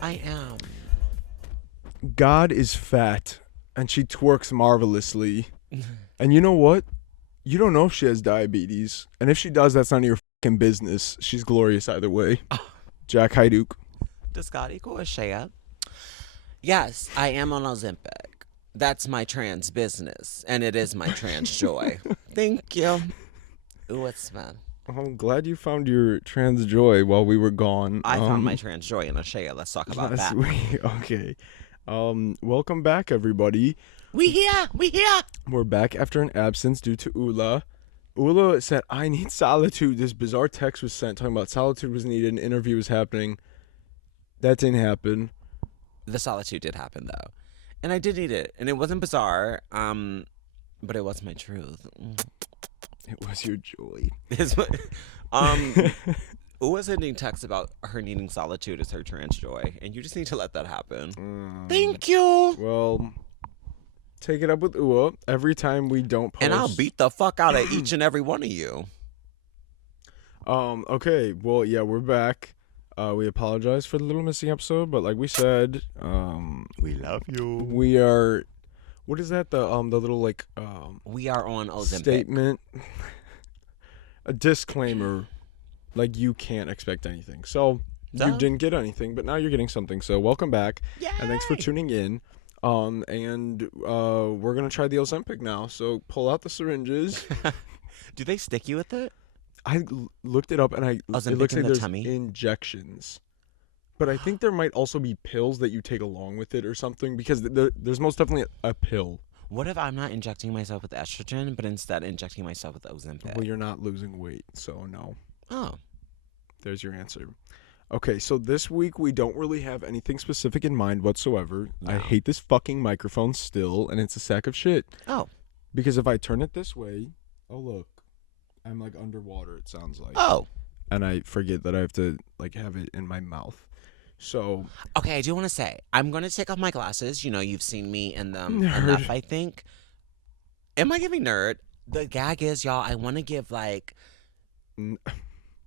I am. God is fat, and she twerks marvelously. And you know what? You don't know if she has diabetes. And if she does, that's none of your fucking business. She's glorious either way. Jack Hyduke. Does God equal a Shea? Yes, I am on Ozempic. That's my trans business, and it is my trans joy. Thank you. Ooh, it's fun. I'm glad you found your trans joy while we were gone. I found my trans joy in a Shea. Let's talk about that. Okay. Welcome back, everybody. We here. We're back after an absence due to Ula. Ula said, I need solitude. This bizarre text was sent talking about solitude was needed, an interview was happening. That didn't happen. The solitude did happen, though. And I did need it. And it wasn't bizarre, but it was my truth. It was your joy. Ula's sending texts about her needing solitude as her trans joy. And you just need to let that happen. Thank you. Well, take it up with Ua every time we don't post. And I'll beat the fuck out of each and every one of you. Okay. Well, yeah, we're back. We apologize for the little missing episode, but like we said, We love you. we are. What is that? The little like We are on Ozempic. statement, a disclaimer, like you can't expect anything. So you didn't get anything, but now you're getting something. So welcome back, and thanks for tuning in. And we're gonna try the Ozempic now. So pull out the syringes. Do they stick you with it? I looked it up, and it Ozempic looks in like the there's tummy? injections. But I think there might also be pills that you take along with it or something, because there's most definitely a pill. What if I'm not injecting myself with estrogen, but instead injecting myself with Ozempic? Well, you're not losing weight, so no. Oh. There's your answer. Okay, so this week we don't really have anything specific in mind whatsoever. No. I hate this fucking microphone still, and it's a sack of shit. Oh. Because if I turn it this way, oh look, I'm like underwater, it sounds like. Oh. And I forget that I have to like have it in my mouth. So Okay, I do want to say, I'm going to take off my glasses. You know, you've seen me in them Nerd. enough, I think. Am I giving nerd? The gag is, y'all, I want to give, like,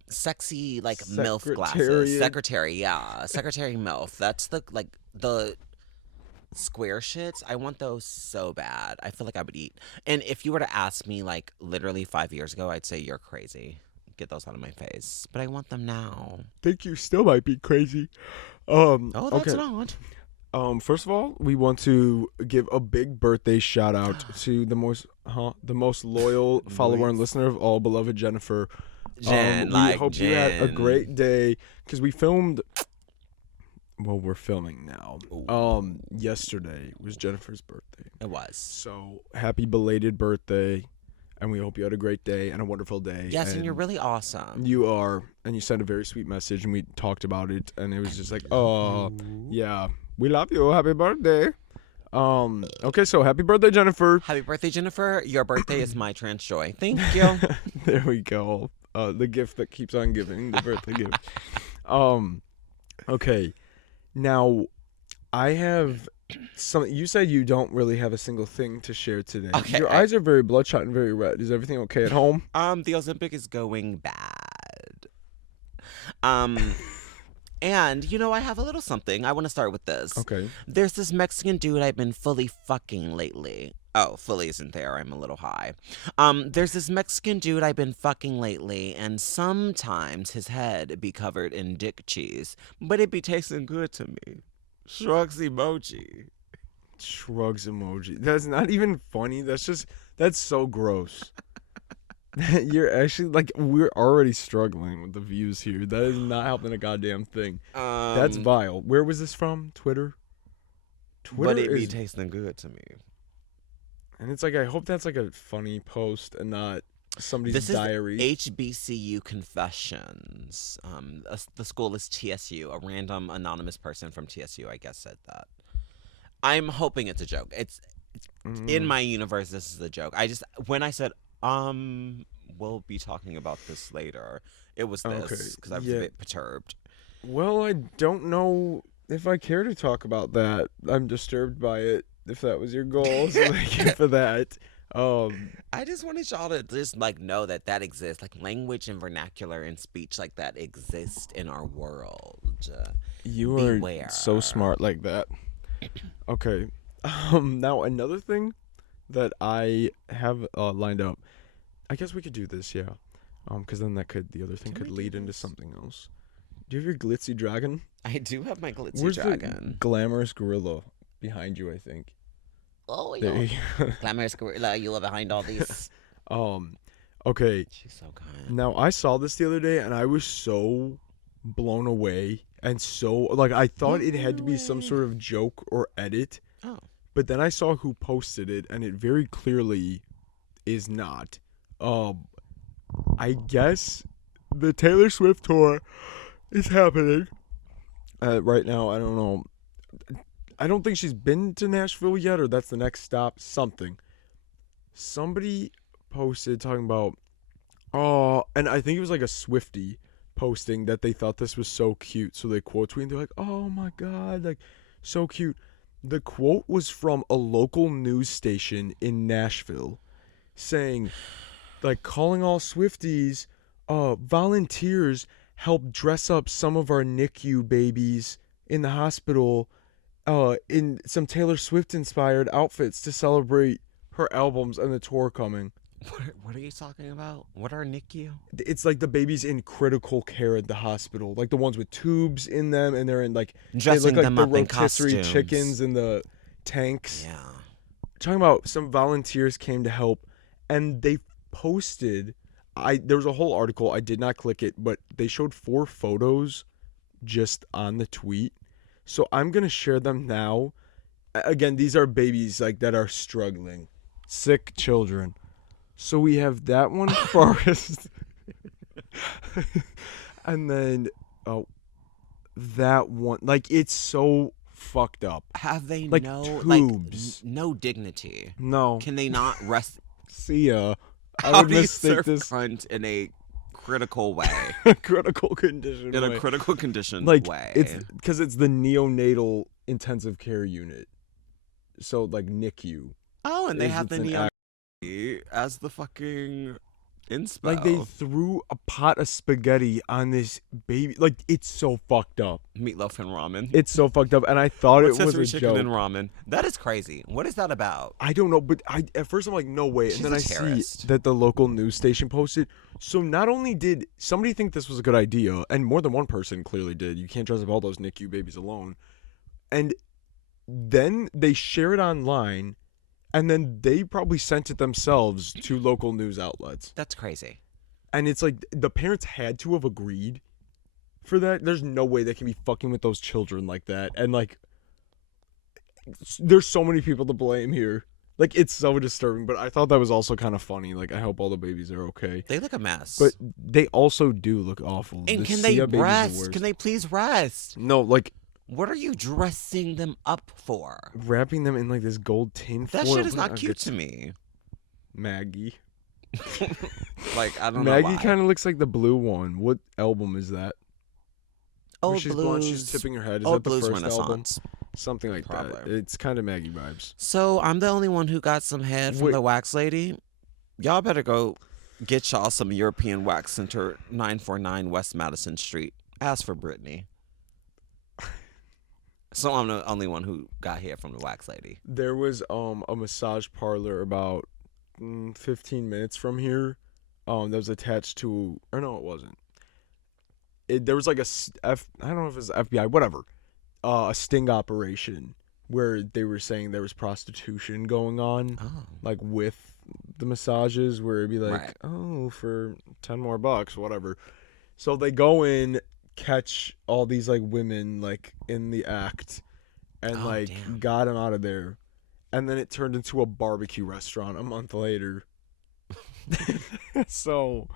sexy, like, MILF glasses. Secretary, yeah. Secretary MILF. That's the square shits. I want those so bad. I feel like I would eat. And if you were to ask me, like, literally 5 years ago, I'd say you're crazy. Get those out of my face. But I want them now. think you still might be crazy. Oh, that's okay. not. First of all, we want to give a big birthday shout out to the most loyal follower and listener of all, beloved Jennifer. Jen, we hope you had a great day, because we filmed. Well, we're filming now. Yesterday was Jennifer's birthday. It was. So happy belated birthday, and we hope you had a great day and a wonderful day. Yes, and you're really awesome. You are, and you sent a very sweet message, and we talked about it, and it was just like, oh, yeah, we love you. Happy birthday. Okay, so happy birthday, Jennifer. Happy birthday, Jennifer. Your birthday is my trans joy. Thank you. There we go. The gift that keeps on giving, the birthday gift. Okay. Now, I have some. You said you don't really have a single thing to share today. Okay. Your eyes are very bloodshot and very red. Is everything okay at home? The Ozempic is going bad. And, you know, I have a little something. I want to start with this. Okay. There's this Mexican dude I've been fully fucking lately. Oh, fully isn't there. I'm a little high. There's this Mexican dude I've been fucking lately, and sometimes his head be covered in dick cheese, but it be tasting good to me. Shrugs emoji. Shrugs emoji. That's not even funny. That's so gross. You're actually, like, we're already struggling with the views here. That is not helping a goddamn thing. That's vile. Where was this from? Twitter? But it be tasting good to me. And it's like, I hope that's like a funny post and not somebody's diary. This is HBCU Confessions. The school is TSU. A random anonymous person from TSU, I guess, said that. I'm hoping it's a joke. It's in my universe, this is a joke. When I said, we'll be talking about this later, it was this, because I was a bit perturbed. Well, I don't know if I care to talk about that. I'm disturbed by it, if that was your goal, so thank you for that. I just wanted y'all to just like know that exists, like language and vernacular and speech like that exist in our world. You Beware. are so smart like that. Okay. Now another thing that I have lined up. I guess we could do this, yeah. Because then the other thing could lead into something else. Do you have your glitzy dragon? I do have my glitzy Where's dragon. The glamorous gorilla behind you, I think. Oh, There yeah. Glamorous gorilla, you are behind all these. Okay. She's so kind. Now, I saw this the other day, and I was so blown away. And so, like, I thought it had to be some sort of joke or edit. Oh. But then I saw who posted it, and it very clearly is not. I guess the Taylor Swift tour is happening right now. I don't know. I don't think she's been to Nashville yet, or that's the next stop. Something. Somebody posted talking about, and I think it was like a Swiftie posting that they thought this was so cute. So they quote tweeted, they're like, "Oh my God, like so cute." The quote was from a local news station in Nashville saying, like, calling all Swifties, volunteers help dress up some of our NICU babies in the hospital in some Taylor Swift inspired outfits to celebrate her albums and the tour coming. What are you talking about? What are NICU? It's like the babies in critical care at the hospital, like the ones with tubes in them, and they're in like Dressing they look them like up the in rotisserie costumes. chickens in the tanks. Yeah. Talking about some volunteers came to help, and they posted. There was a whole article. I did not click it, but they showed 4 photos just on the tweet. So I'm gonna share them now. Again, these are babies like that are struggling, sick children. So we have that one first, and then that one. Like, it's so fucked up. Have they like no tubes? Like no dignity? No. Can they not rest? See ya. I How would do you mistake serve this cunt in a critical way? critical condition. In way. a critical condition like, way. It's because it's the neonatal intensive care unit. So like NICU. Oh, and they have the neon as the fucking inspo. Like, they threw a pot of spaghetti on this baby. Like, it's so fucked up. Meatloaf and ramen. It's so fucked up, and I thought it was a chicken joke. and ramen. That is crazy. What is that about? I don't know, but at first I'm like, no way, and then I see that the local news station posted. So not only did somebody think this was a good idea, and more than one person clearly did. You can't dress up all those NICU babies alone. And then they share it online. And then they probably sent it themselves to local news outlets. That's crazy. And it's like the parents had to have agreed for that. There's no way they can be fucking with those children like that. And like, there's so many people to blame here. Like, it's so disturbing. But I thought that was also kind of funny. Like, I hope all the babies are okay. They look a mess. But they also do look awful. And can they rest? Can they please rest? No, like. What are you dressing them up for? Wrapping them in like this gold tin foil. That shit is not cute to me. Maggie. Like, I don't know why. Maggie kind of looks like the blue one. What album is that? Old she's Blues. blonde, she's tipping her head. Is Old that the Blues first Renaissance. album? Something like that. It's kind of Maggie vibes. So I'm the only one who got some head from the wax lady. Y'all better go get y'all some European Wax Center, 949 West Madison Street. Ask for Brittany. So I'm the only one who got hair from the wax lady. There was a massage parlor about 15 minutes from here. That was attached to, or no, it wasn't. There was like I don't know if it was FBI, whatever. A sting operation where they were saying there was prostitution going on, like with the massages, where it'd be like, oh, for $10 more, whatever. So they go in, catch all these like women like in the act, and got them out of there, and then it turned into a barbecue restaurant a month later. So,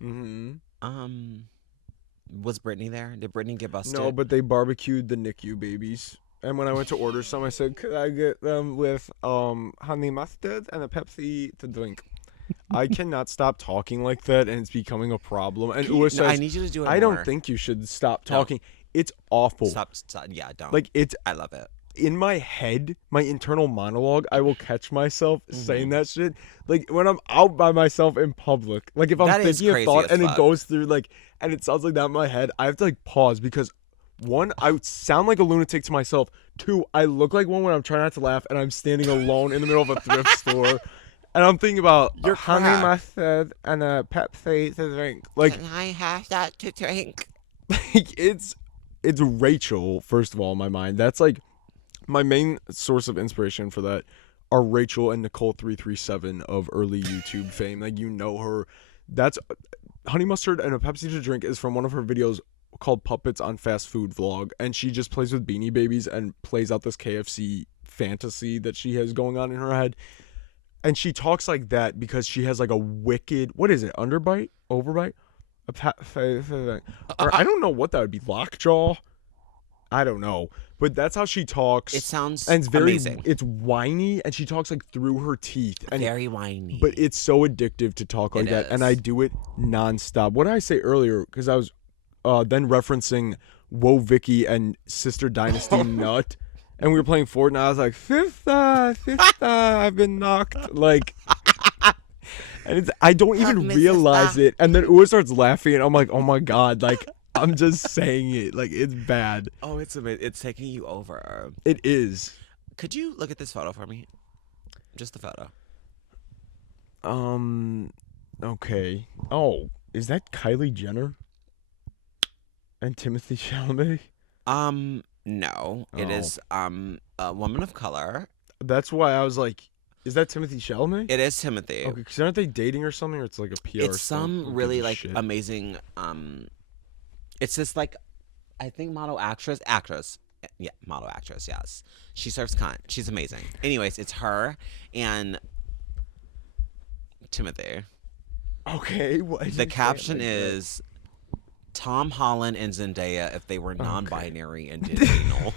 was Brittany there? Did Brittany get busted? No, but they barbecued the NICU babies. And when I went to order some, I said, could I get them with honey mustard and a Pepsi to drink? I cannot stop talking like that, and it's becoming a problem. And Ua says, I need you to do it I more. don't think you should stop talking. No. It's awful. Stop. Yeah, don't. Like, I love it. in my head, my internal monologue, I will catch myself saying that shit. Like when I'm out by myself in public, like if I'm thinking a thought and it goes through like, and it sounds like that in my head, I have to like pause because 1, I would sound like a lunatic to myself. 2, I look like one when I'm trying not to laugh and I'm standing alone in the middle of a thrift store. And I'm thinking about your honey mustard and a Pepsi to drink. Like, can I have that to drink? Like it's Rachel, first of all, in my mind. That's like my main source of inspiration for that are Rachel and Nicole 337 of early YouTube fame. Like, you know her. That's honey mustard and a Pepsi to drink is from one of her videos called Puppets on Fast Food Vlog, and she just plays with Beanie Babies and plays out this KFC fantasy that she has going on in her head. And she talks like that because she has like a wicked, what is it, underbite? Overbite? Or I don't know what that would be. Lockjaw? I don't know. But that's how she talks. It sounds and it's very amazing. It's whiny, and she talks like through her teeth. And, very whiny. But it's so addictive to talk like that. And I do it nonstop. What did I say earlier? Because I was then referencing Whoa Vicky and Sister Dynasty Nut. And we were playing Fortnite. I was like, sister, I've been knocked. Like, and I don't even realize it. And then Ua starts laughing, and I'm like, oh my God. Like, I'm just saying it. Like, it's bad. Oh, it's amazing. It's taking you over. It is. Could you look at this photo for me? Just the photo. Okay. Oh, is that Kylie Jenner? And Timothy Chalamet? No. It is a woman of color. That's why I was like, is that Timothy Chalamet? It is Timothy. Okay, because aren't they dating or something, or it's like a PR It's some really like shit. amazing it's this like I think model actress. Yeah, model actress, yes. She serves cunt. She's amazing. Anyways, it's her and Timothy. Okay, the caption is Tom Holland and Zendaya if they were non-binary and did anal.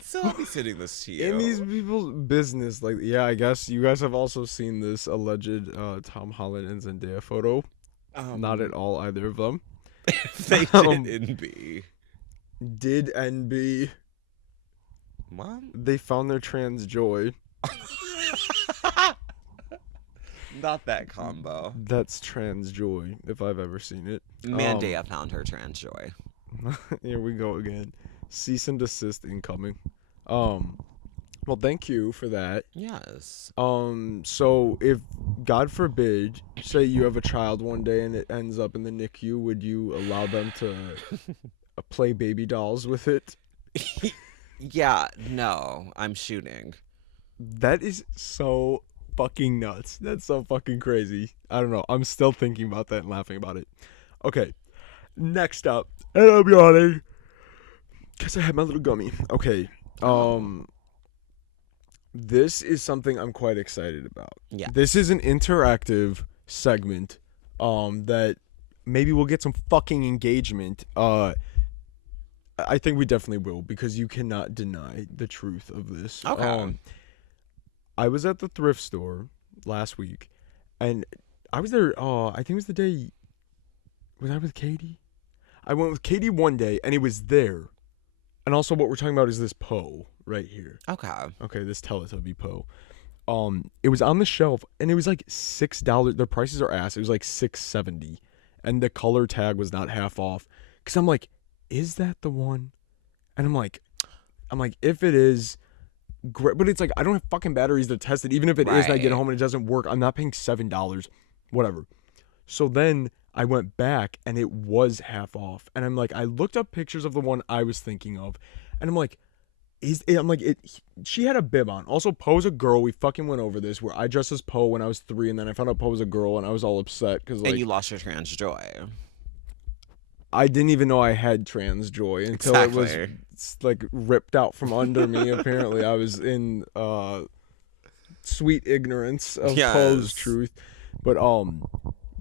So I'll be sending this to you. In these people's business, like, yeah, I guess you guys have also seen this alleged Tom Holland and Zendaya photo. Not at all, either of them. They did NB. Did NB. What? They found their trans joy. Not that combo. That's trans joy, if I've ever seen it. Mandaya found her trans joy. Here we go again. Cease and desist incoming. Well, thank you for that. Yes. So if, God forbid, say you have a child one day and it ends up in the NICU, would you allow them to play baby dolls with it? Yeah, no, I'm shooting. That is so fucking nuts. That's so fucking crazy. I don't know. I'm still thinking about that and laughing about it. Okay. Next up, and I'm yawning because I had my little gummy. Okay. This is something I'm quite excited about. Yeah. This is an interactive segment that maybe we'll get some fucking engagement. I think we definitely will, because you cannot deny the truth of this. Okay. I was at the thrift store last week, and I was there, I think it was the day, was I with Katie? I went with Katie one day, and it was there. And also what we're talking about is this Poe right here. Okay, this Teletubbie Poe. It was on the shelf, and it was like $6. The prices are ass. It was like $6.70, and the color tag was not half off. Because I'm like, is that the one? And I'm like, if it is, great. But it's like, I don't have fucking batteries to test it. Even if it is, and I get home and it doesn't work, I'm not paying $7. Whatever. So then I went back, and it was half off. And I'm like, I looked up pictures of the one I was thinking of, and I'm like, she had a bib on. Also, Poe's a girl. We fucking went over this, where I dressed as Poe when I was 3, and then I found out Poe was a girl, and I was all upset because and you lost your trans joy. I didn't even know I had trans joy until it was like ripped out from under me. Apparently, I was in sweet ignorance of Poe's truth. But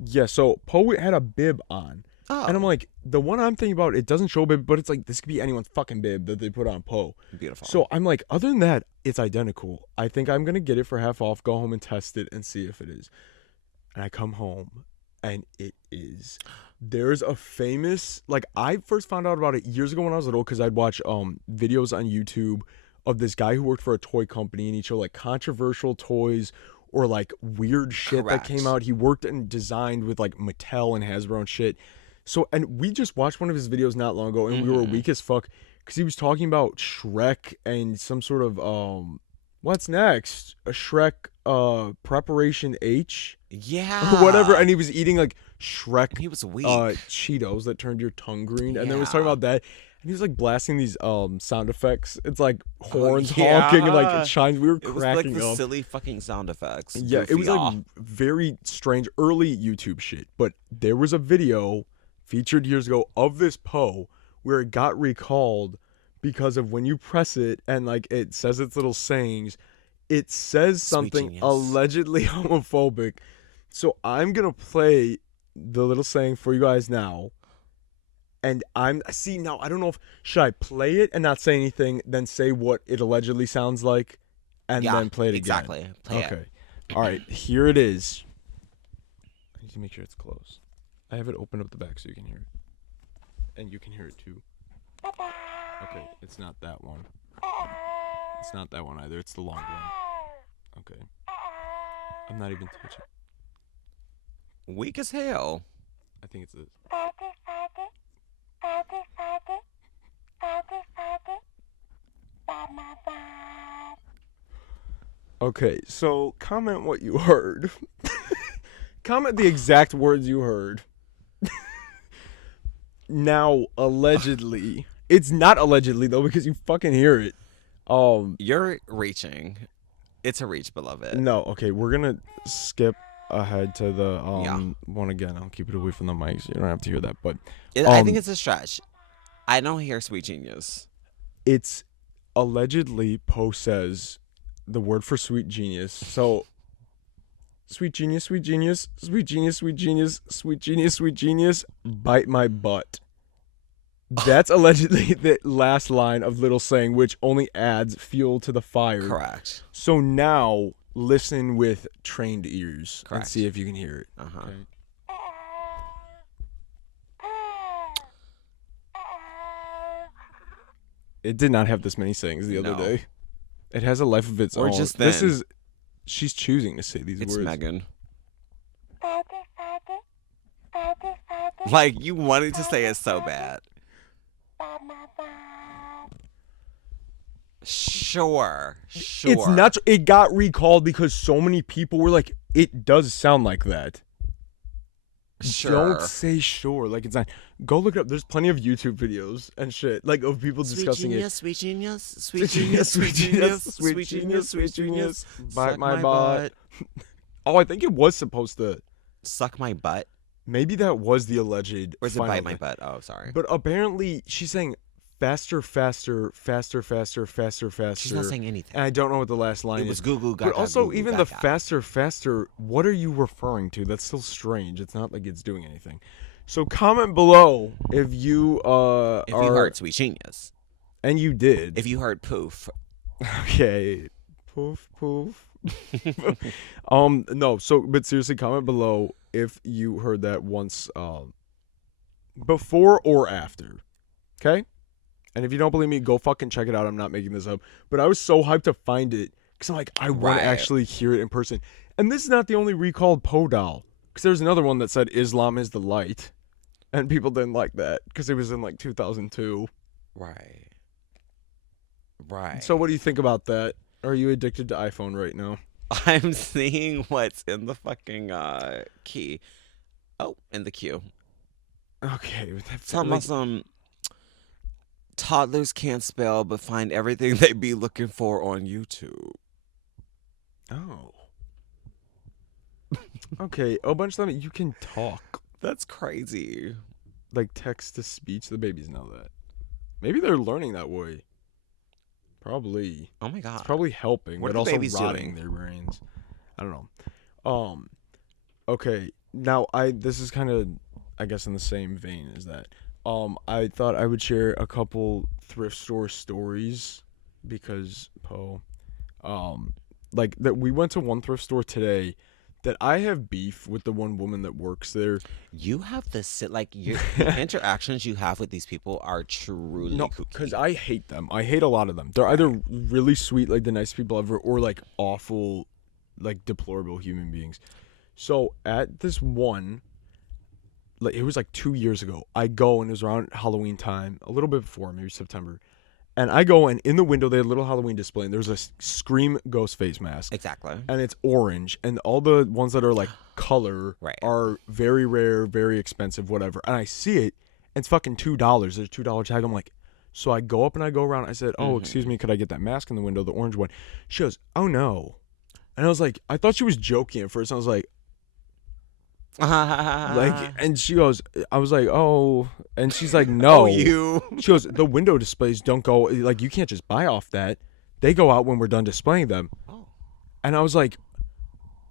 yeah. So Poe had a bib on, and I'm like, the one I'm thinking about, it doesn't show bib, but it's like this could be anyone's fucking bib that they put on Poe. Beautiful. So I'm like, other than that, it's identical. I think I'm gonna get it for half off. Go home and test it and see if it is. And I come home, and it is. There's a famous, like, I first found out about it years ago when I was little because I'd watch videos on YouTube of this guy who worked for a toy company, and he'd show like controversial toys or like weird shit that came out. He worked and designed with like Mattel and Hasbro and shit. So, and we just watched one of his videos not long ago, and we were weak as fuck because he was talking about Shrek and some sort of what's next? A Shrek Preparation H? Yeah. Or whatever, and he was eating like Shrek he was weak. Cheetos that turned your tongue green, and then was talking about that. And he was like blasting these sound effects. It's like horns honking and like chimes. We were cracking up. It was like the silly fucking sound effects. Yeah, it was like very strange early YouTube shit. But there was a video featured years ago of this Poe where it got recalled because of when you press it and like it says its little sayings, it says something allegedly homophobic. So I'm gonna play the little saying for you guys now. And now I don't know should I play it and not say anything, then say what it allegedly sounds like, and then play it again. Exactly. Play it. All right, here it is. I need to make sure it's close. I have it open up the back so you can hear it. And you can hear it too. Okay, it's not that one. It's not that one either. It's the long one. Okay. I'm not even touching. Weak as hell. I think it's this. Okay, so comment what you heard. Comment the exact words you heard. Now, allegedly. It's not allegedly, though, because you fucking hear it. You're reaching. It's a reach, beloved. No, okay, we're gonna skip ahead to the one again. I'll keep it away from the mics. You don't have to hear that, but I think it's a stretch. I don't hear Sweet Genius. It's allegedly Poe says the word for sweet genius. So sweet genius, sweet genius, sweet genius, sweet genius, sweet genius, sweet genius, bite my butt. That's allegedly the last line of Little Saying, which only adds fuel to the fire. Correct. So now listen with trained ears and see if you can hear it. Okay. It did not have this many sayings the other day. It has a life of its own. Just then. She's choosing to say these words. It's Megan. Like, you wanted to say it so bad. Sure. It's not. It got recalled because so many people were like, it does sound like that. Sure. Don't say sure. Like, it's not. Go look it up. There's plenty of YouTube videos and shit, like, of people discussing it. Sweet genius, sweet genius, sweet genius, sweet genius, sweet genius. Bite my butt. Oh, I think it was supposed to suck my butt. Maybe that was the alleged. Or is it bite my butt? Oh, sorry. But apparently, she's saying faster, faster, faster, faster, faster, faster. She's not saying anything. And I don't know what the last line is. It was goo goo gaga. But also, goo, even gaga. the faster, faster, what are you referring to? That's still strange. It's not like it's doing anything. So comment below if you you heard Sweet Genius. And you did. If you heard poof. Okay. Poof, poof. No, so, but seriously, comment below if you heard that once, before or after. Okay? And if you don't believe me, go fucking check it out. I'm not making this up. But I was so hyped to find it because I'm like, I want to actually hear it in person. And this is not the only recalled Poe doll. Because there's another one that said Islam is the light. And people didn't like that because it was in like 2002. Right. So what do you think about that? Are you addicted to iPhone right now? I'm seeing what's in the fucking key. Oh, in the queue. Okay. Some toddlers can't spell but find everything they be looking for on YouTube. Oh. Okay, a bunch of them you can talk. That's crazy. Like text to speech. The babies know that. Maybe they're learning that way. Probably. Oh my god. It's probably helping, what but are the also babies rotting doing? their brains. I don't know. Okay. Now this is kind of, I guess, in the same vein as that. I thought I would share a couple thrift store stories because Poe, like that we went to one thrift store today that I have beef with the one woman that works there. You have this, like, the interactions you have with these people are truly kooky. Because I hate them. I hate a lot of them. They're either really sweet, like the nicest people ever, or like awful, like deplorable human beings. So at this one, like it was like 2 years ago, I go and it was around Halloween time, a little bit before, maybe September. And I go, and in the window, they had a little Halloween display, and there's a Scream ghost face mask. Exactly. And it's orange, and all the ones that are, like, color are very rare, very expensive, whatever. And I see it, and it's fucking $2. There's a $2 tag. I'm like, so I go up and I go around. I said, excuse me, could I get that mask in the window, the orange one? She goes, oh, no. And I was like, I thought she was joking at first. I was like, and she goes, I was like, oh, and she's like, no. She goes, the window displays don't go, like, you can't just buy off that. They go out when we're done displaying them. And I was like,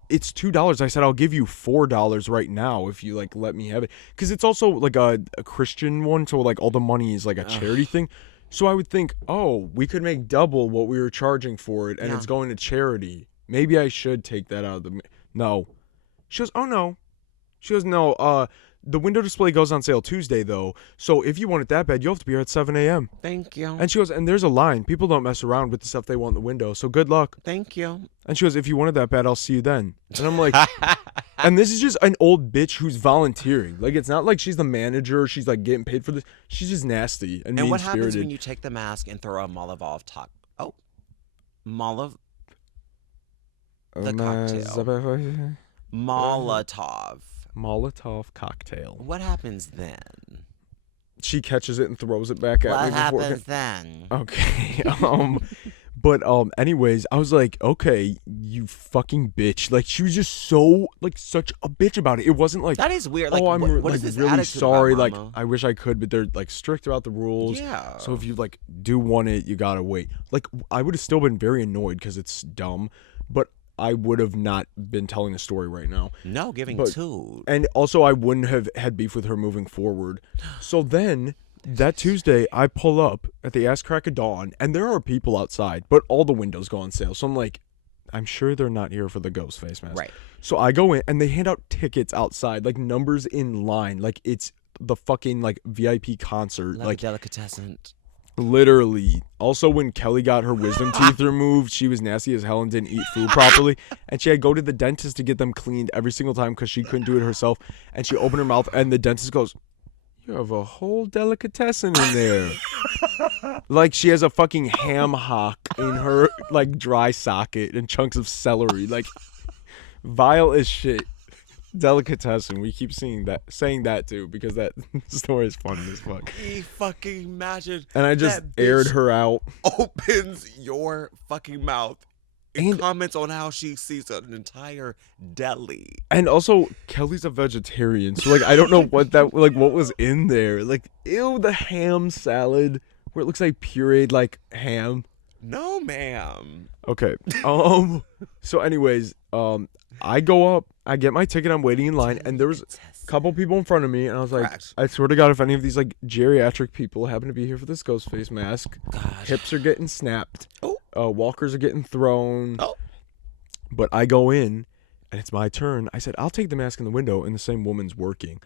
it's $2. I said, I'll give you $4 right now if you, like, let me have it. Because it's also, like, a Christian one, so, like, all the money is, like, a charity thing. So I would think, oh, we could make double what we were charging for it, and it's going to charity. Maybe I should take that out of the... No. She goes, oh, no. She goes, no, the window display goes on sale Tuesday, though. So if you want it that bad, you'll have to be here at 7 a.m. Thank you. And she goes, and there's a line. People don't mess around with the stuff they want in the window. So good luck. Thank you. And she goes, if you want it that bad, I'll see you then. And I'm like, and this is just an old bitch who's volunteering. Like, it's not like she's the manager. She's, like, getting paid for this. She's just nasty and mean-spirited. And what happens when you take the mask and throw a Molotov the cocktail. Molotov cocktail. What happens then? She catches it and throws it back at me. What happens then? Okay. But anyways, I was like, okay, you fucking bitch. Like, she was just so, like, such a bitch about it. It wasn't like, that is weird. Like, oh, I'm what like is this really attitude sorry. about, Like, Mama? I wish I could, but they're like strict about the rules. Yeah. So if you like do want it, you gotta wait. Like, I would have still been very annoyed because it's dumb, but I would have not been telling the story right now. No, giving two. And also, I wouldn't have had beef with her moving forward. So then, that Tuesday, I pull up at the ass crack of dawn, and there are people outside, but all the windows go on sale. So I'm like, I'm sure they're not here for the ghost face mask. Right. So I go in, and they hand out tickets outside, like numbers in line, like it's the fucking like VIP concert. Like a delicatessen. Literally. Also, when Kelly got her wisdom teeth removed, she was nasty as hell and didn't eat food properly. And she had to go to the dentist to get them cleaned every single time because she couldn't do it herself. And she opened her mouth, and the dentist goes, you have a whole delicatessen in there. Like, she has a fucking ham hock in her, like, dry socket and chunks of celery. Like, vile as shit. Delicatessen. We keep saying that too because that story is funny as fuck. You fucking imagine. And I just aired her out. Opens your fucking mouth and comments on how she sees an entire deli. And also, Kelly's a vegetarian, so like I don't know what what was in there. Like, ew, the ham salad where it looks like pureed like ham. No, ma'am. Okay. So anyways, I go up, I get my ticket, I'm waiting in line, and there was a couple people in front of me, and I was like, I swear to God, if any of these like geriatric people happen to be here for this ghost face mask, hips are getting snapped, walkers are getting thrown. But I go in, and it's my turn. I said, I'll take the mask in the window, and the same woman's working.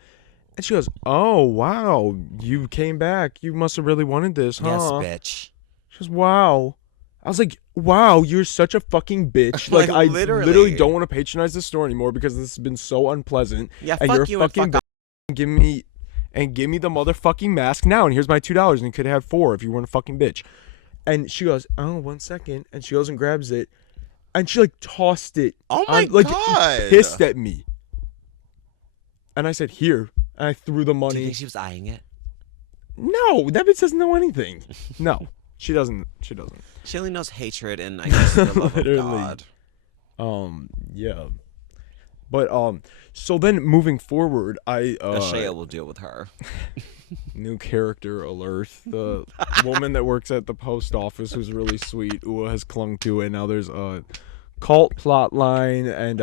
And she goes, oh, wow, you came back. You must have really wanted this, huh? Yes, bitch. She goes, wow. I was like, wow, you're such a fucking bitch. Like, I literally don't want to patronize this store anymore because this has been so unpleasant. Yeah, and fuck you're you a fucking bitch. Give me the motherfucking mask now, and here's my $2, and you could have $4 if you weren't a fucking bitch. And she goes, oh, 1 second. And she goes and grabs it, and she, like, tossed it. Oh, my God. Pissed at me. And I said, here. And I threw the money. Do you think she was eyeing it? No, that bitch doesn't know anything. No, she doesn't. She only knows hatred and, I guess, the love of God. Yeah. But, so then moving forward, Ashaya will deal with her. New character alert. The woman that works at the post office who's really sweet, Ua has clung to it. Now there's a cult plot line and,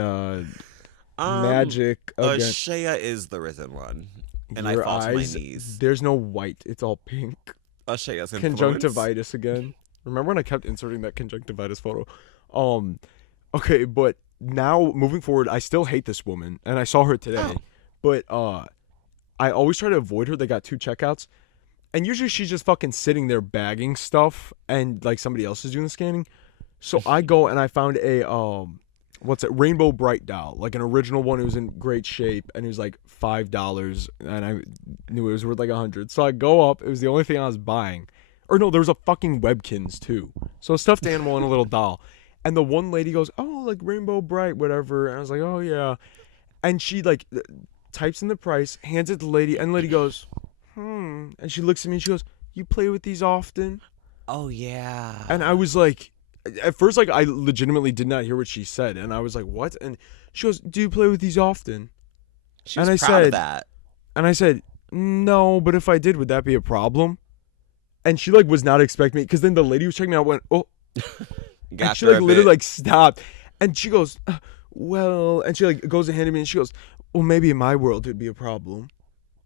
magic. Ashaya is the risen one. And I fall to my knees. There's no white. It's all pink. Ashaya's influence. Conjunctivitis again. Remember when I kept inserting that conjunctivitis photo? Okay, but now moving forward, I still hate this woman, and I saw her today, but I always try to avoid her. They got 2 checkouts, and usually she's just fucking sitting there bagging stuff, and like somebody else is doing the scanning. So I go and I found a Rainbow Bright doll, like an original one. It was in great shape, and it was like $5, and I knew it was worth like $100. So I go up. It was the only thing I was buying. Or no, there was a fucking Webkins too. So a stuffed animal and a little doll. And the one lady goes, "Oh, like Rainbow Bright, whatever." And I was like, "Oh yeah." And she like types in the price, hands it to the lady, and the lady goes, And she looks at me and she goes, "You play with these often?" Oh yeah. And I was like, at first, like I legitimately did not hear what she said, and I was like, "What?" And she goes, "Do you play with these often?" She was proud of that. And I said, "No, but if I did, would that be a problem?" And she like was not expecting me, because then the lady who was checking me out went, "Oh," and she like literally like stopped, and she goes, "Well," and she like goes to hand it me, and she goes, "Well, maybe in my world it'd be a problem."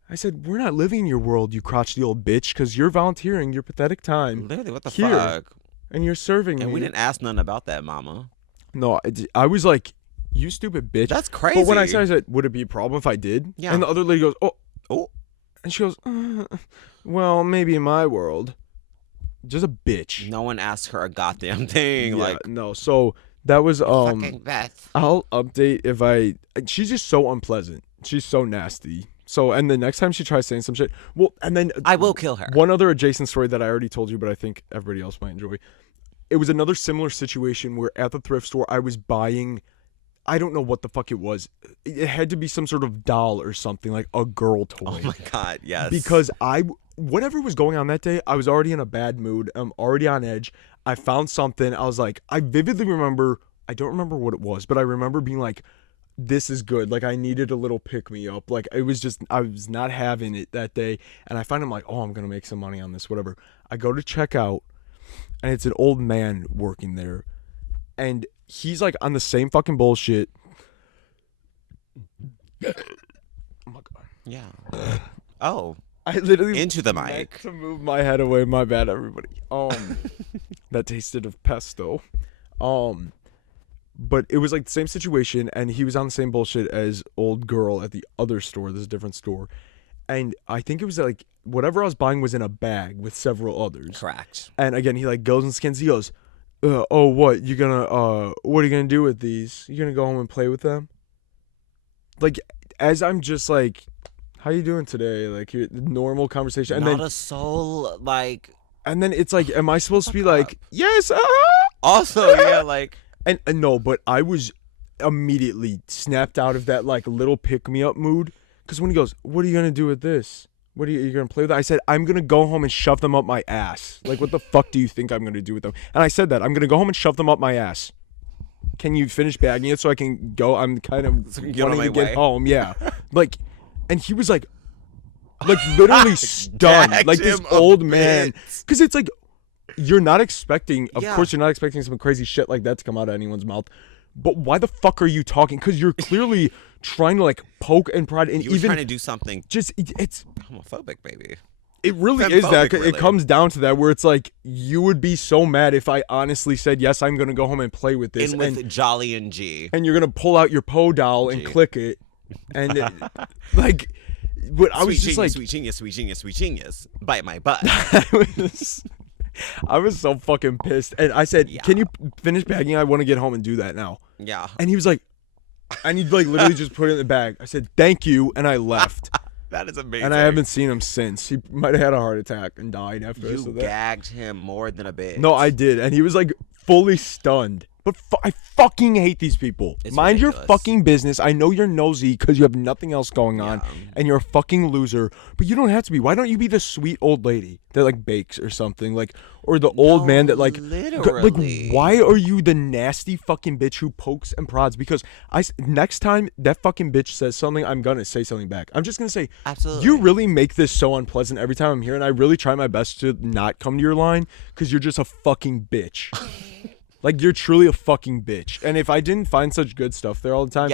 I said, "We're not living in your world, you crotchety old bitch, because you're volunteering your pathetic time. Literally, what the here, fuck? And you're serving me." And we didn't ask nothing about that, mama. No, I was like, "You stupid bitch." That's crazy. But when I said, "Would it be a problem if I did?" Yeah. And the other lady goes, "Oh," and she goes, "Well, maybe in my world." Just a bitch. No one asked her a goddamn thing. Yeah, like no. So that was fucking Beth. I'll update if I. She's just so unpleasant. She's so nasty. So, and the next time she tries saying some shit, well, and then I will kill her. One other adjacent story that I already told you, but I think everybody else might enjoy. It was another similar situation where at the thrift store I was buying, I don't know what the fuck it was. It had to be some sort of doll or something, like a girl toy. Oh my god, yes. Because whatever was going on that day, I was already in a bad mood. I'm already on edge. I found something. I was like, I vividly remember, I don't remember what it was, but I remember being like, this is good. Like I needed a little pick me up. Like it was just, I was not having it that day. And I find I'm like, oh, I'm going to make some money on this, whatever. I go to check out and it's an old man working there. And he's like on the same fucking bullshit. Oh my God. Yeah. Oh. I literally into the meant mic to move my head away. My bad, everybody. That tasted of pesto. But it was like the same situation, and he was on the same bullshit as old girl at the other store. This is a different store, and I think it was like whatever I was buying was in a bag with several others. Correct. And again, he like goes and skins. He goes, "Oh, what you gonna what are you gonna do with these? You gonna go home and play with them?" Like as I'm just like, "How you doing today?" Like your normal conversation, and Not then a soul like. And then it's like, am I supposed to be like, "Yes"? Also, yeah, like. And no, but I was immediately snapped out of that like little pick me up mood, because when he goes, "What are you gonna do with this? What are you gonna play with that?" I said, "I'm gonna go home and shove them up my ass." Like, what the fuck do you think I'm gonna do with them? And I said that I'm gonna go home and shove them up my ass. Can you finish bagging it so I can go? I'm kind of wanting to get home. Yeah, like, and he was like literally stunned, like this old man, because it's like. You're not expecting, of course, you're not expecting some crazy shit like that to come out of anyone's mouth. But why the fuck are you talking? Because you're clearly trying to like poke and prod, and you were trying to do something. Just it's homophobic, baby. It really is that. Really. It comes down to that, where it's like you would be so mad if I honestly said, "Yes, I'm gonna go home and play with this." And with Jolly and G, and you're gonna pull out your Poe doll and click it, and like. But I was just like, sweet genius, bite my butt. I was so fucking pissed, and I said, "Can you finish bagging? I want to get home and do that now." Yeah. And he was like, and he like literally just put it in the bag. I said, "Thank you," and I left. That is amazing. And I haven't seen him since. He might have had a heart attack and died after. You gagged him more than a bitch. No, I did, and he was like fully stunned. But I fucking hate these people. Mind your fucking business. I know you're nosy because you have nothing else going on, and you're a fucking loser. But you don't have to be. Why don't you be the sweet old lady that like bakes or something, like, or the old man that like, literally. Like, why are you the nasty fucking bitch who pokes and prods? Because next time that fucking bitch says something, I'm gonna say something back. I'm just gonna say, absolutely. You really make this so unpleasant every time I'm here, and I really try my best to not come to your line because you're just a fucking bitch. Like, you're truly a fucking bitch. And if I didn't find such good stuff there all the time,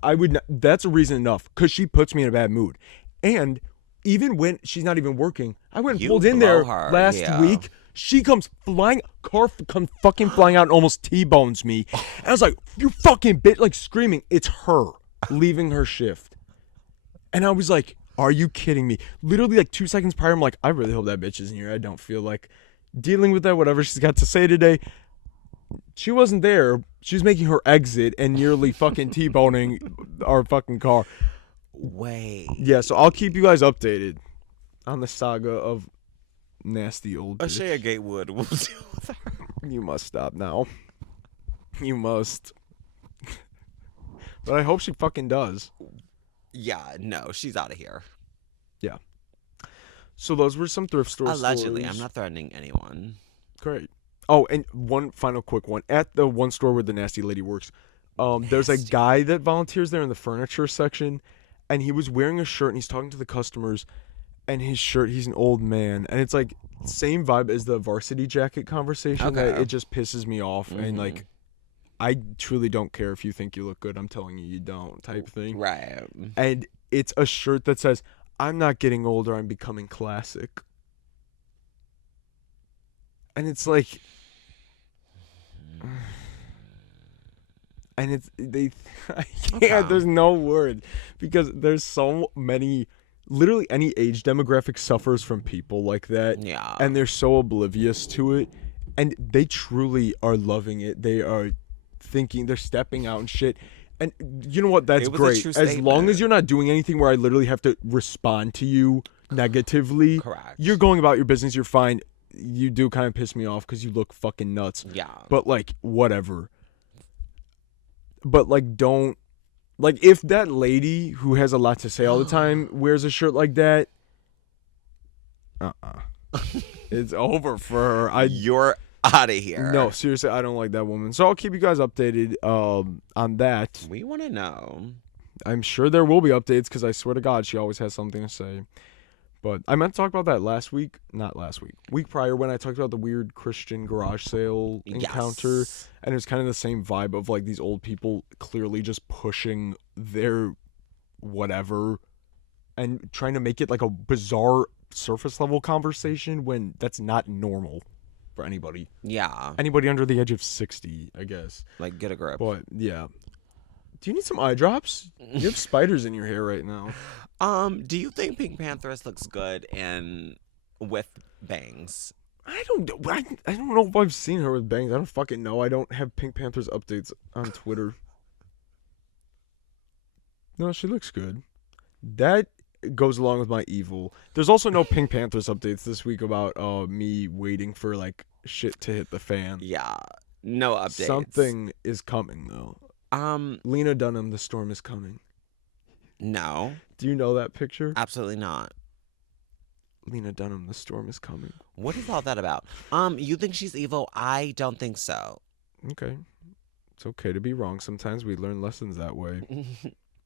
I would not, that's a reason enough, because she puts me in a bad mood. And even when she's not even working, I went and pulled in there last week She comes flying, comes fucking flying out and almost T-bones me. And I was like, you fucking bitch, like screaming. It's her leaving her shift. And I was like, are you kidding me? Literally like 2 seconds prior, I'm like, I really hope that bitch isn't here. I don't feel like dealing with that, whatever she's got to say today. She wasn't there. She was making her exit and nearly fucking T-boning our fucking car. Wait. Yeah, so I'll keep you guys updated on the saga of nasty old bitch. Ashaya Gatewood will deal with her. You must stop now. You must. But I hope she fucking does. Yeah, no, she's out of here. Yeah. So those were some thrift store Allegedly, stories. I'm not threatening anyone. Great. Oh, and one final quick one. At the one store where the nasty lady works, there's a guy that volunteers there in the furniture section, and he was wearing a shirt, and he's talking to the customers, and his shirt, he's an old man, and it's like same vibe as the varsity jacket conversation. Okay. That it just pisses me off, and like, I truly don't care if you think you look good. I'm telling you, you don't, type thing. Right. And it's a shirt that says, "I'm not getting older. I'm becoming classic." And it's like, and it's I can't. Okay. There's no word because there's so many. Literally, any age demographic suffers from people like that. Yeah. And they're so oblivious to it, and they truly are loving it. They are thinking, they're stepping out and shit. And you know what? That's It was a great. true As long statement. as you're not doing anything where I literally have to respond to you negatively. Correct. You're going about your business. You're fine. You do kind of piss me off because you look fucking nuts. Yeah. But like, whatever. But like, don't. Like, if that lady who has a lot to say all the time wears a shirt like that, it's over for her. You're out of here. No, seriously, I don't like that woman. So I'll keep you guys updated on that. We want to know. I'm sure there will be updates because I swear to God, she always has something to say. But I meant to talk about that week prior when I talked about the weird Christian garage sale encounter. Yes. And it was kind of the same vibe of like these old people clearly just pushing their whatever and trying to make it like a bizarre surface level conversation when that's not normal for anybody. Yeah. Anybody under the age of 60, I guess. Like, get a grip. But yeah. Do you need some eye drops? You have spiders in your hair right now. Do you think Pink Panthers looks good with bangs? I don't know if I've seen her with bangs. I don't fucking know. I don't have Pink Panthers updates on Twitter. No, she looks good. That goes along with my evil. There's also no Pink Panthers updates this week about me waiting for like shit to hit the fan. Yeah. No updates. Something is coming though. Lena Dunham, the storm is coming. No. Do you know that picture? Absolutely not. Lena Dunham, the storm is coming. What is all that about? You think she's evil? I don't think so. Okay. It's okay to be wrong. Sometimes we learn lessons that way.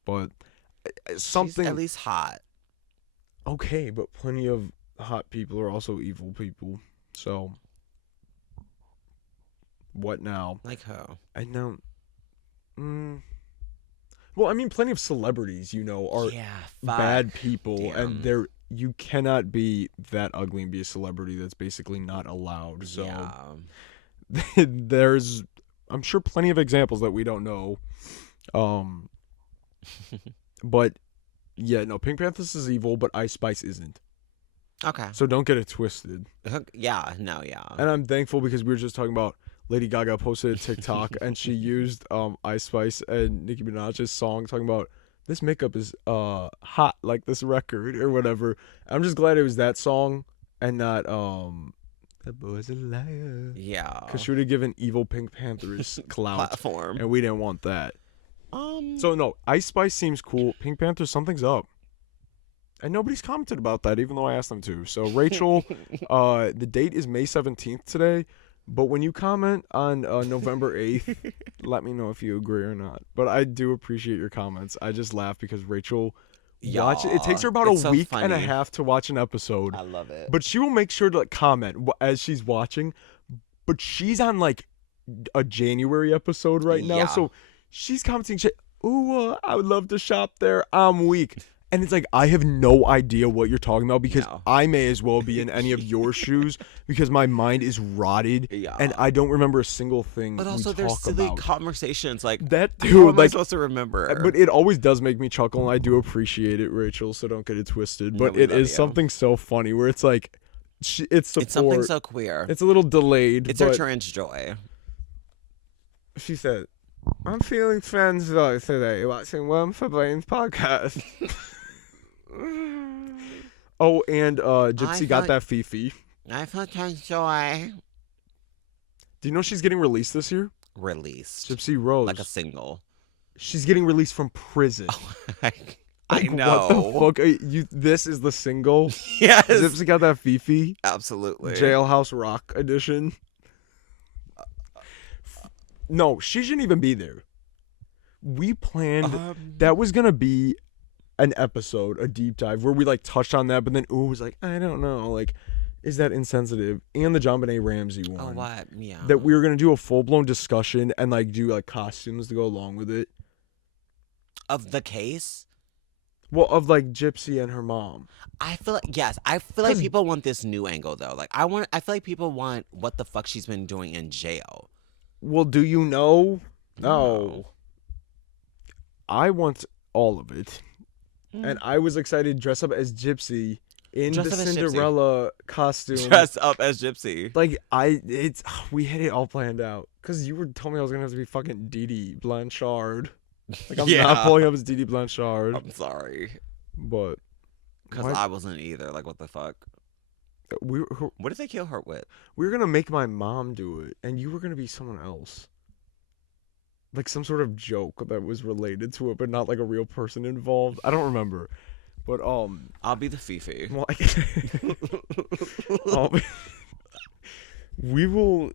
But something... She's at least hot. Okay, but plenty of hot people are also evil people. So... what now? Like who? I know... Well, I mean, plenty of celebrities, are bad people. Damn. And you cannot be that ugly and be a celebrity. That's basically not allowed. So there's, I'm sure, plenty of examples that we don't know. But yeah, no, Pink Panthers is evil, but Ice Spice isn't. Okay. So don't get it twisted. Yeah. No. Yeah. And I'm thankful because we were just talking about Lady Gaga posted a TikTok and she used Ice Spice and Nicki Minaj's song talking about this makeup is hot like this record or whatever. I'm just glad it was that song and not that boy's a liar. Yeah. Because she would have given evil Pink Panthers clout Platform. and we didn't want that. So no, Ice Spice seems cool. Pink Panthers, something's up. And nobody's commented about that, even though I asked them to. So Rachel, the date is May 17th today. But when you comment on November 8th, let me know if you agree or not. But I do appreciate your comments. I just laugh because Rachel it takes her about a week and a half to watch an episode. I love it. But she will make sure to comment as she's watching. But she's on like a January episode right now. Yeah. So she's commenting shit. Ooh, I would love to shop there. I'm weak. And it's like, I have no idea what you're talking about because No. I may as well be in any of your shoes because my mind is rotted and I don't remember a single thing But we also, talk there's silly about. conversations like That How too, am I like, supposed to remember? but it always does make me chuckle, and I do appreciate it, Rachel, so don't get it twisted. No, But we it love is you. something so funny where it's like, it's support. It's something so queer. It's a little delayed. It's our but trans joy. she said, I'm feeling trans joy today watching One for Brainz podcast. Oh, and Gypsy got that Fifi. I feel trans joy. Do you know she's getting released this year? Released. Gypsy Rose. Like a single. She's getting released from prison. I Like, know. What the fuck? This is the single? Yes. Gypsy got that Fifi. Absolutely. Jailhouse Rock edition. No, she shouldn't even be there. We planned that was gonna be an episode, a deep dive where we like touched on that, but then Ooh was like, I don't know, like, is that insensitive? And the JonBenet Ramsey one. Oh, what? Yeah. That we were gonna do a full blown discussion and like do like costumes to go along with it. Of the case? Well, of like Gypsy and her mom. I feel like, yes, I feel like people want this new angle though. Like I feel like people want what the fuck she's been doing in jail. Well, do you know? No. I want all of it. And I was excited to dress up as Gypsy in the Cinderella costume. Dress up as Gypsy. Like, we had it all planned out. Because you were telling me I was going to have to be fucking Dee Blanchard. Like, I'm not pulling up as Dee Blanchard. I'm sorry. But. Because I wasn't either. Like, what the fuck? What did they kill her with? We were going to make my mom do it. And you were going to be someone else. Like some sort of joke that was related to it, but not like a real person involved. I don't remember. But I'll be the Fifi. Well, we will.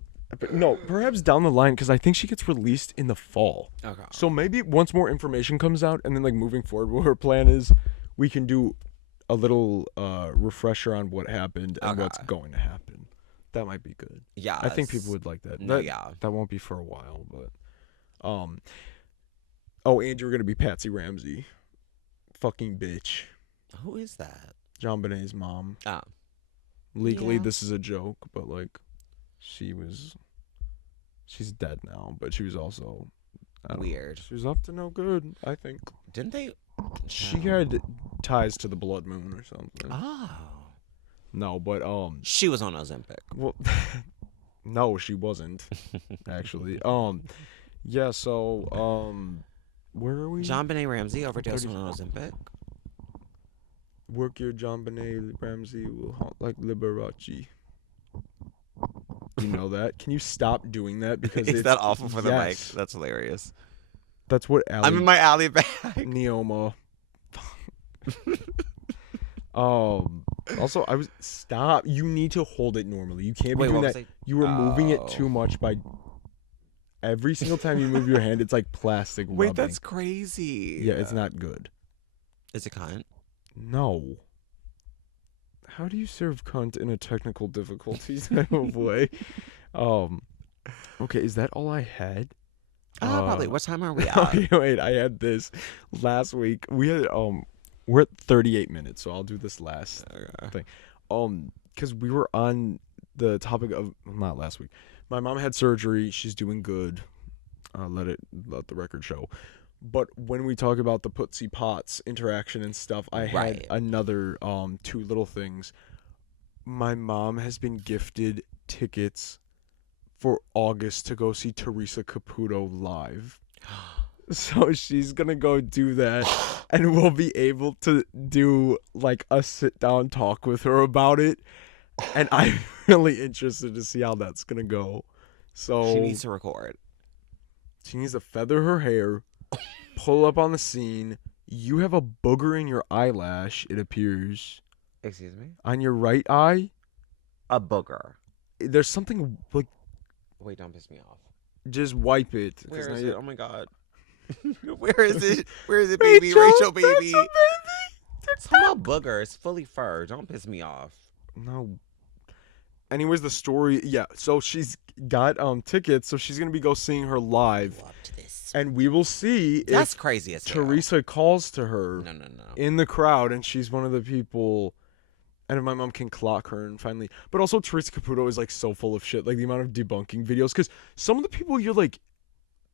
No, perhaps down the line because I think she gets released in the fall. Okay. So maybe once more information comes out, and then like moving forward, what her plan is, we can do a little refresher on what happened and what's going to happen. That might be good. Yeah. I think people would like that. That won't be for a while, but. And you're gonna be Patsy Ramsey. Fucking bitch. Who is that? JonBenet's mom. Oh. Legally, this is a joke, but like, she's dead now, but she was also weird. She was up to no good, I think. Didn't they? She had ties to the Blood Moon or something. Oh. No, but she was on Ozempic. Well, no, she wasn't. Actually, yeah. So, where are we? JonBenet Ramsey overdosed on Ozempic. Work your JonBenet Ramsey will haunt like Liberace. You know that? Can you stop doing that? Because is that awful for the mic? That's hilarious. That's what Allie. I'm in my alley bag. Neoma. Also, stop. You need to hold it normally. You can't be doing that. You were moving it too much by. Every single time you move your hand, it's like plastic rubbing. Wait, that's crazy. Yeah, it's not good. Is it cunt? No. How do you serve cunt in a technical difficulties type of way? Okay, is that all I had? Probably. What time are we at? Okay, wait, I had this last week. We had we're at 38 minutes, so I'll do this last thing. Because we were on the topic of not last week. My mom had surgery. She's doing good. Let the record show. But when we talk about the Pootsie Pots interaction and stuff, I had another two little things. My mom has been gifted tickets for August to go see Teresa Caputo live. So she's going to go do that, and we'll be able to do like a sit-down talk with her about it. And I'm really interested to see how that's going to go. So she needs to record. She needs to feather her hair, pull up on the scene. You have a booger in your eyelash, it appears. Excuse me? On your right eye? A booger. There's something like... Wait, don't piss me off. Just wipe it. Where is it? Oh my god. Where is it? Where is it, baby? Rachel, baby. It's not booger. It's fully fur. Don't piss me off. No. anyways, the story, yeah. So she's got tickets, so she's gonna go seeing her live, Loved this. and we will see That's if crazy as hell. Teresa calls to her No. in the crowd, and she's one of the people. And if my mom can clock her and finally, but also Teresa Caputo is like so full of shit, like the amount of debunking videos, because some of the people you're like,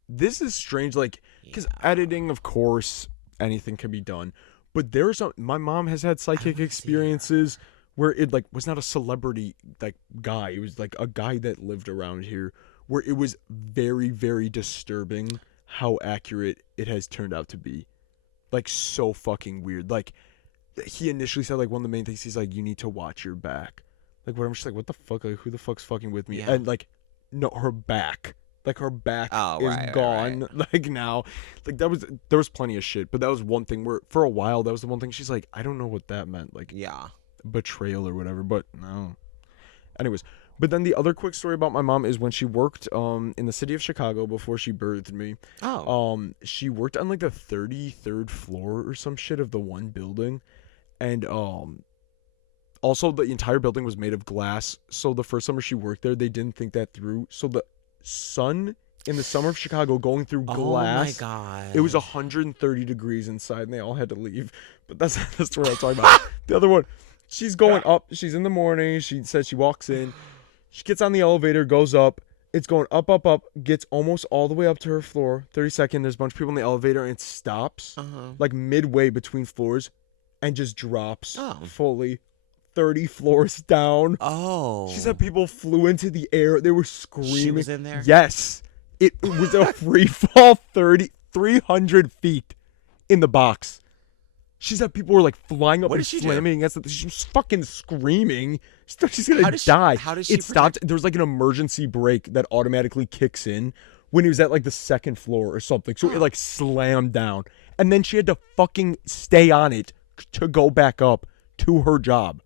this is strange, like, because editing, of course, anything can be done, but there's my mom has had psychic experiences where it like was not a celebrity like guy, it was like a guy that lived around here, where it was very, very disturbing how accurate it has turned out to be, like so fucking weird, like. He initially said like one of the main things he's like, you need to watch your back. Like what I'm just like, what the fuck? Like who the fuck's fucking with me? Yeah. And like, no, her back. Like her back is gone. Right. Like now. Like there was plenty of shit. But that was one thing where for a while that was the one thing she's like, I don't know what that meant. Like betrayal or whatever. But no. Anyways. But then the other quick story about my mom is when she worked in the city of Chicago before she birthed me. She worked on like the 33rd floor or some shit of the one building. And also the entire building was made of glass. So the first summer she worked there, they didn't think that through. So the sun in the summer of Chicago going through glass. Oh my god! It was 130 degrees inside, and they all had to leave. But that's not the story I'm talking about. The other one, she's going up. She's in the morning. She says she walks in. She gets on the elevator, goes up. It's going up, up, up. Gets almost all the way up to her floor. 30 seconds. There's a bunch of people in the elevator, and it stops like midway between floors. And just drops fully 30 floors down. Oh. She said people flew into the air. They were screaming. She was in there? Yes. It was a free fall 300 feet in the box. She said people were like flying up and slamming against it. She was fucking screaming. She's going to die. How does she It stopped. There was like an emergency brake that automatically kicks in when he was at like the second floor or something. So it like slammed down. And then she had to fucking stay on it to go back up to her job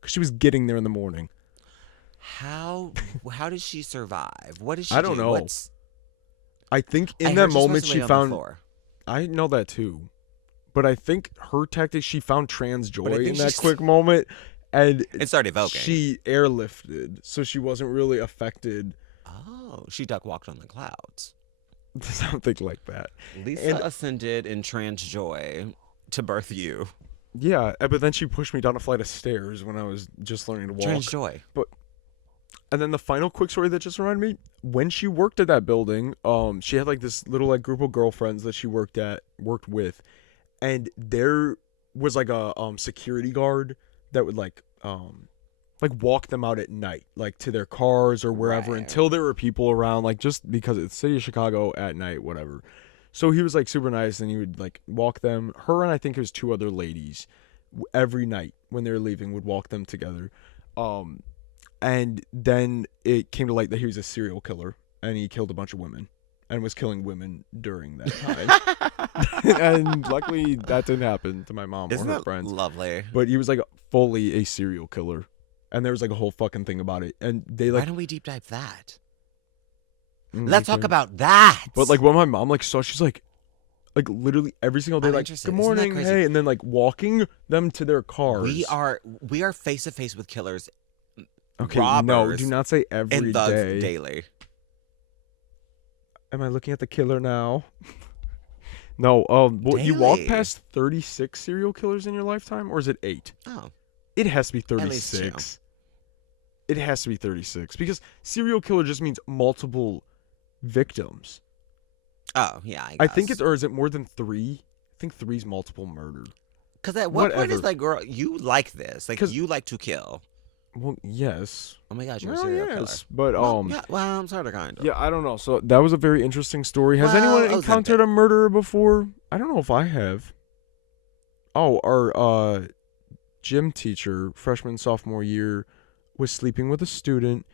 because she was getting there in the morning. How did she survive? What did she I don't know. I think in that moment she found. I know that too, but I think her tactic, she found trans joy in that quick moment, and it started evoking. She airlifted, so she wasn't really affected. Oh, she duck walked on the clouds. Something like that. Lisa ascended in trans joy to birth you. Yeah, but then she pushed me down a flight of stairs when I was just learning to walk. Trans joy. And then the final quick story that just reminded me, when she worked at that building, she had like this little like group of girlfriends that she worked with, and there was like a security guard that would like walk them out at night, like to their cars or wherever, until there were people around, like just because it's the city of Chicago at night, whatever. So he was like super nice, and he would like walk them, her and I think it was two other ladies, every night when they were leaving, would walk them together. And then it came to light that he was a serial killer, and he killed a bunch of women and was killing women during that time. And luckily that didn't happen to my mom or her friends. Lovely. But he was like fully a serial killer, and there was like a whole fucking thing about it. And they like, why don't we deep dive that? Let's talk about that. But like when my mom like saw, she's like literally every single day, like, good morning, hey, and then like walking them to their cars. We are face to face with killers. Okay, no, do not say every day. Daily. Am I looking at the killer now? No. You walk past 36 serial killers in your lifetime, or is it 8? Oh, it has to be 36. It has to be 36 because serial killer just means multiple victims. Oh, yeah, I guess. I think it's, or is it more than 3? I think 3 is multiple murder. Because at what point is like, girl, you like this? Like, you like to kill. Well, yes. Oh my gosh, you're a serial killer. But I'm sort of kind of. Yeah, I don't know. So that was a very interesting story. Has anyone encountered a murderer before? I don't know if I have. Oh, our gym teacher, freshman, sophomore year, was sleeping with a student,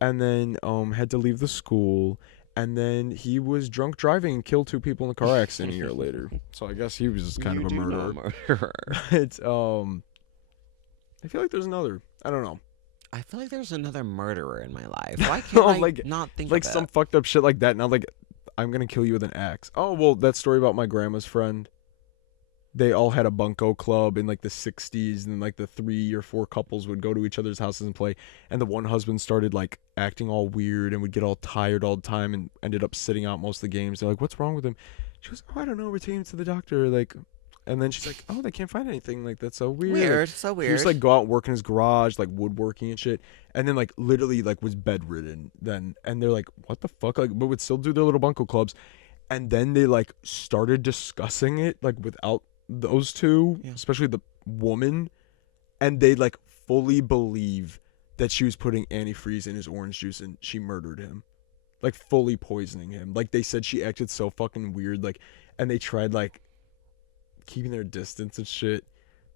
and then had to leave the school, and then he was drunk driving and killed 2 people in a car accident a year later. So I guess he was just kind of a murderer. But I feel like there's another. I don't know. I feel like there's another murderer in my life. Why can't I not think of it? Like some fucked up shit like that. Not like, I'm gonna kill you with an axe. Oh, well, that story about my grandma's friend. they all had a bunco club in like the 60s, and like the 3 or 4 couples would go to each other's houses and play, and the one husband started like acting all weird and would get all tired all the time and ended up sitting out most of the games. They're like, what's wrong with him? She goes, oh, I don't know, we're taking him to the doctor, like, and then she's like, oh, they can't find anything, like, that's so weird. So weird. He used to like go out and work in his garage, like woodworking and shit, and then like literally like was bedridden then, and they're like, what the fuck, like, but would still do their little bunco clubs. And then they like started discussing it like without those two, especially the woman, and they like fully believe that she was putting antifreeze in his orange juice and she murdered him, like fully poisoning him. Like they said she acted so fucking weird, like, and they tried like keeping their distance and shit,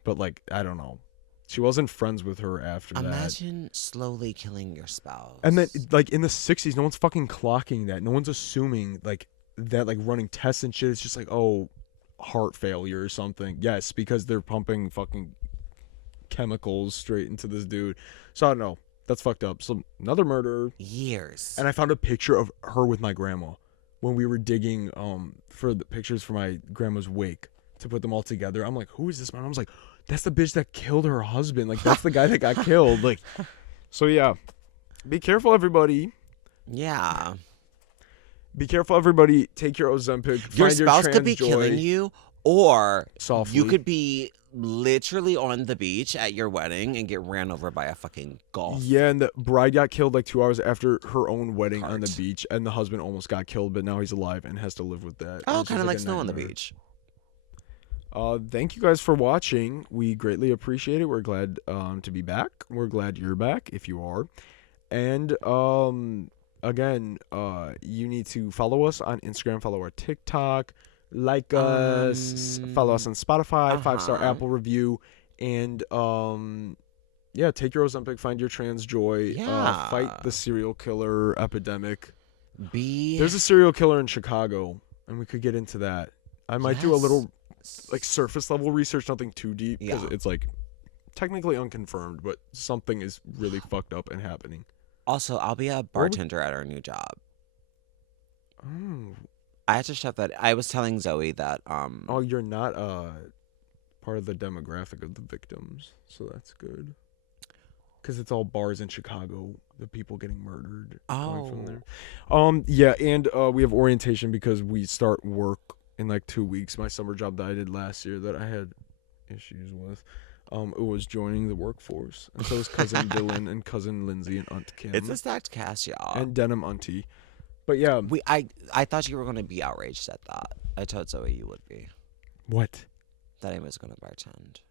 but like I don't know, she wasn't friends with her after that. Imagine slowly killing your spouse. And then like in the 60s, no one's fucking clocking that. No one's assuming like that, like running tests and shit. It's just like, oh, heart failure or something. Yes, because they're pumping fucking chemicals straight into this dude. So I don't know. That's fucked up. So another murder. Years. And I found a picture of her with my grandma when we were digging for the pictures for my grandma's wake to put them all together. I'm like, who is this man? I was like, that's the bitch that killed her husband. Like that's the guy that got killed. Like, so yeah, be careful, everybody. Yeah. Be careful, everybody. Take your Ozempic. Your spouse could be killing you, or softly. You could be literally on the beach at your wedding and get ran over by a fucking golf. Yeah, and the bride got killed like 2 hours after her own wedding on the beach, and the husband almost got killed, but now he's alive and has to live with that. Oh, kind of like snow on the beach. Thank you guys for watching. We greatly appreciate it. We're glad to be back. We're glad you're back if you are. And again, you need to follow us on Instagram, follow our TikTok, like us, follow us on Spotify, 5-star Apple review, and yeah, take your Ozempic, find your trans joy, fight the serial killer epidemic. There's a serial killer in Chicago, and we could get into that. I might do a little like surface level research, nothing too deep, because it's like technically unconfirmed, but something is really fucked up and happening. Also, I'll be a bartender at our new job. Oh. I had to shut that. I was telling Zoe that. Oh, you're not part of the demographic of the victims, so that's good. Because it's all bars in Chicago, the people getting murdered. Oh. From there. Yeah, and we have orientation because we start work in like 2 weeks. My summer job that I did last year that I had issues with. It was joining the workforce. And so was cousin Dylan and cousin Lindsay and Aunt Kim. It's a stacked cast, y'all. And Denim Auntie. But yeah. I thought you were going to be outraged at that. I told Zoe you would be. What? That I was going to bartend.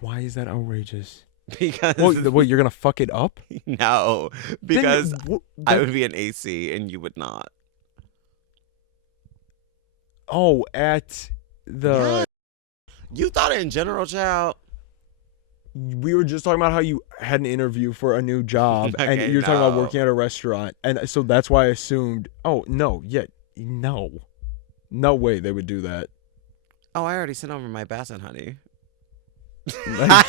Why is that outrageous? Because... What, you're going to fuck it up? No. Because I would be an AC and you would not. Oh, at the... Yeah. You thought it in general, child. We were just talking about how you had an interview for a new job, okay, and you're talking about working at a restaurant, and so that's why I assumed. Oh no, no way they would do that. Oh, I already sent over my basset, honey. I'm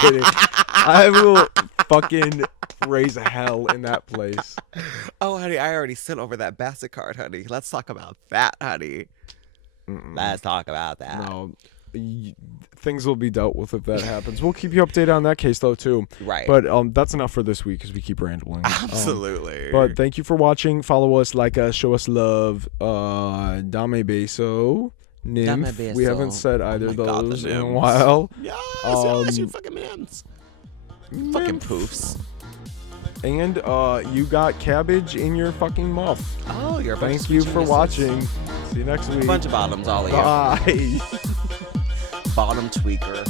kidding. I will fucking raise hell in that place. Oh, honey, I already sent over that basset card, honey. Let's talk about that, honey. Let's talk about that. No. Things will be dealt with if that happens. We'll keep you updated on that case though too. Right. But that's enough for this week because we keep rambling. Absolutely. But thank you for watching. Follow us, like us, show us love. Dame Beso, Nymph. We haven't said either of those in a while. Yes, you fucking nymphs. Fucking poofs. And you got cabbage in your fucking muff. Oh, you're a bunch Thank you for watching. See you next week. Bunch of bottoms, all of you. Bye. Bottom tweaker.